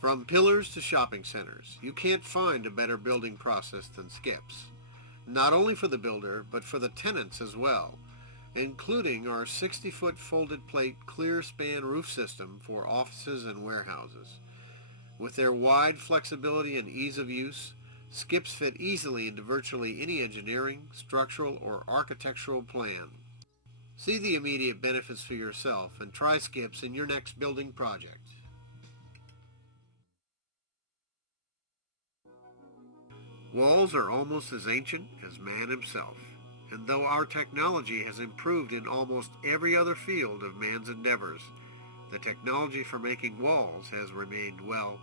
From pillars to shopping centers, you can't find a better building process than SCIP's. Not only for the builder, but for the tenants as well, including our 60-foot folded plate clear span roof system for offices and warehouses. With their wide flexibility and ease of use, SCIPs fit easily into virtually any engineering, structural, or architectural plan. See the immediate benefits for yourself and try SCIPs in your next building project. Walls are almost as ancient as man himself, and though our technology has improved in almost every other field of man's endeavors, the technology for making walls has remained, well,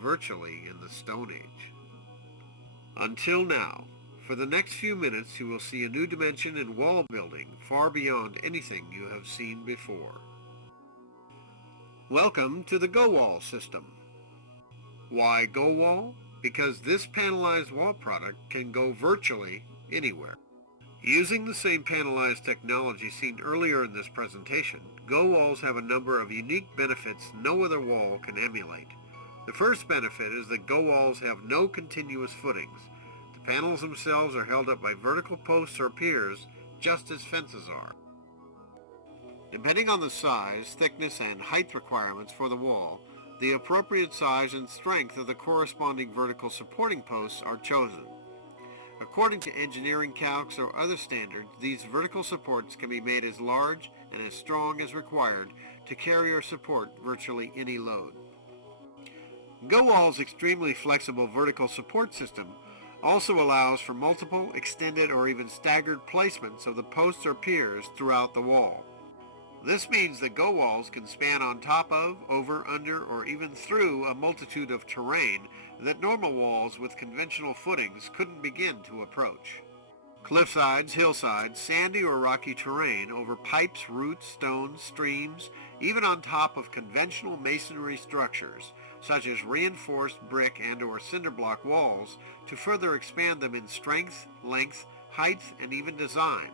virtually in the Stone Age. Until now, for the next few minutes you will see a new dimension in wall building far beyond anything you have seen before. Welcome to the GoWall system. Why GoWall? Because this panelized wall product can go virtually anywhere. Using the same panelized technology seen earlier in this presentation, GoWalls have a number of unique benefits no other wall can emulate. The first benefit is that GoWalls have no continuous footings. The panels themselves are held up by vertical posts or piers, just as fences are. Depending on the size, thickness, and height requirements for the wall, the appropriate size and strength of the corresponding vertical supporting posts are chosen. According to engineering calcs or other standards, these vertical supports can be made as large and as strong as required to carry or support virtually any load. GoWall's extremely flexible vertical support system also allows for multiple, extended, or even staggered placements of the posts or piers throughout the wall. This means that GoWalls can span on top of, over, under, or even through a multitude of terrain that normal walls with conventional footings couldn't begin to approach. Cliffsides, hillsides, sandy or rocky terrain over pipes, roots, stones, streams, even on top of conventional masonry structures, such as reinforced brick and or cinder block walls, to further expand them in strength, length, height, and even design.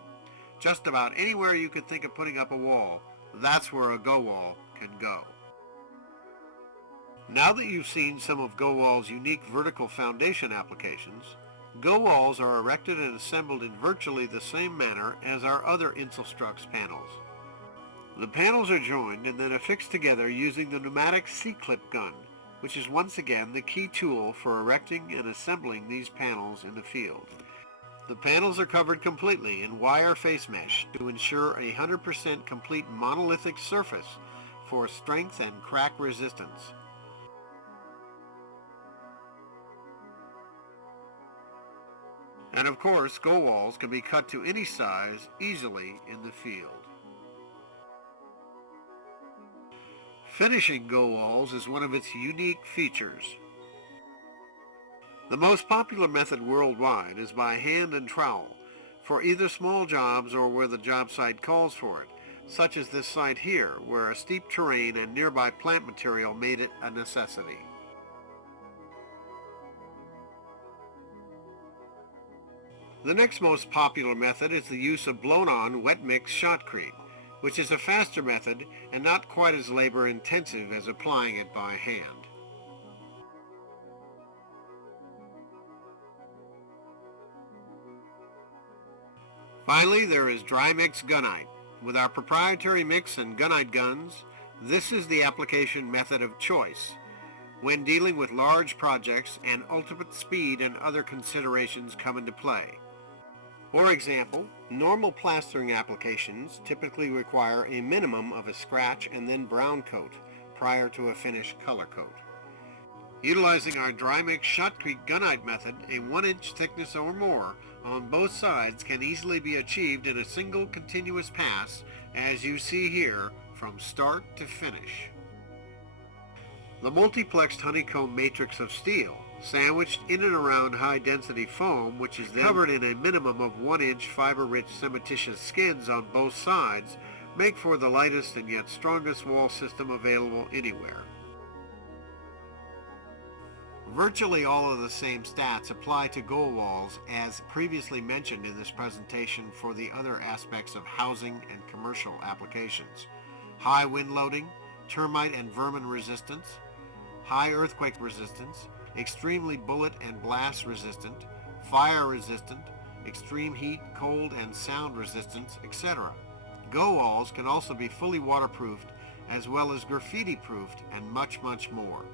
Just about anywhere you could think of putting up a wall, that's where a GoWall can go. Now that you've seen some of GoWall's unique vertical foundation applications, GoWalls are erected and assembled in virtually the same manner as our other Insulstructs panels. The panels are joined and then affixed together using the pneumatic C-clip gun, which is once again the key tool for erecting and assembling these panels in the field. The panels are covered completely in wire face mesh to ensure a 100% complete monolithic surface for strength and crack resistance. And of course, GoWalls can be cut to any size easily in the field. Finishing GoWalls is one of its unique features. The most popular method worldwide is by hand and trowel, for either small jobs or where the job site calls for it, such as this site here, where a steep terrain and nearby plant material made it a necessity. The next most popular method is the use of blown-on wet mix shotcrete, which is a faster method and not quite as labor-intensive as applying it by hand. Finally, there is dry mix gunite. With our proprietary mix and gunite guns, this is the application method of choice when dealing with large projects and ultimate speed and other considerations come into play. For example, normal plastering applications typically require a minimum of a scratch and then brown coat prior to a finished color coat. Utilizing our dry mix shotcrete gunite method, a 1-inch thickness or more on both sides can easily be achieved in a single continuous pass, as you see here, from start to finish. The multiplexed honeycomb matrix of steel, sandwiched in and around high-density foam, which is then covered in a minimum of 1-inch fiber-rich cementitious skids on both sides, make for the lightest and yet strongest wall system available anywhere. Virtually all of the same stats apply to GoWalls as previously mentioned in this presentation for the other aspects of housing and commercial applications. High wind loading, termite and vermin resistance, high earthquake resistance, extremely bullet and blast resistant, fire resistant, extreme heat, cold, and sound resistance, etc. Go walls can also be fully waterproofed as well as graffiti proofed and much, much more.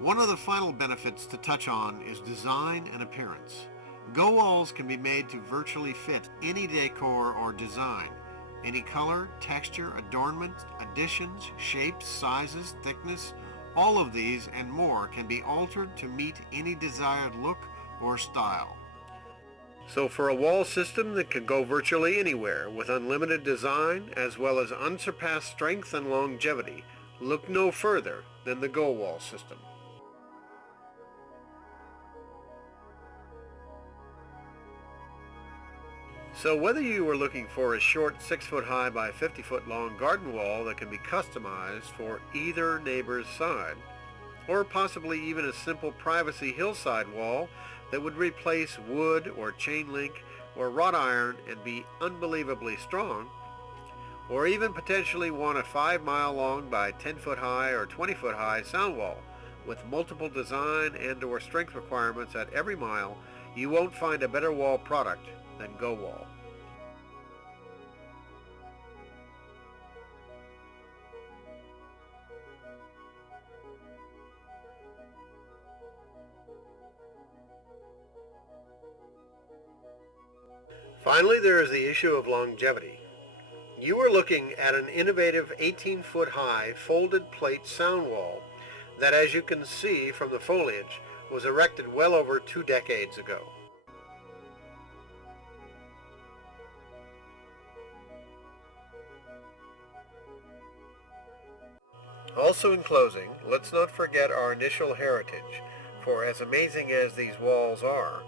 One of the final benefits to touch on is design and appearance. Go walls can be made to virtually fit any decor or design. Any color, texture, adornment, additions, shapes, sizes, thickness, all of these and more can be altered to meet any desired look or style. So for a wall system that can go virtually anywhere with unlimited design as well as unsurpassed strength and longevity, look no further than the Go Wall system. So whether you are looking for a short 6-foot high by 50-foot long garden wall that can be customized for either neighbor's side, or possibly even a simple privacy hillside wall that would replace wood or chain link or wrought iron and be unbelievably strong, or even potentially want a 5-mile long by 10-foot high or 20-foot high sound wall with multiple design and or strength requirements at every mile, you won't find a better wall product than Go Wall. Finally, there is the issue of longevity. You are looking at an innovative 18-foot high folded plate sound wall that, as you can see from the foliage, was erected well over 2 decades ago. Also in closing, let's not forget our initial heritage, for as amazing as these walls are,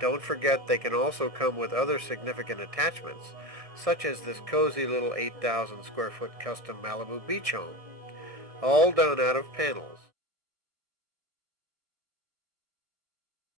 don't forget they can also come with other significant attachments, such as this cozy little 8,000 square foot custom Malibu beach home, all done out of panels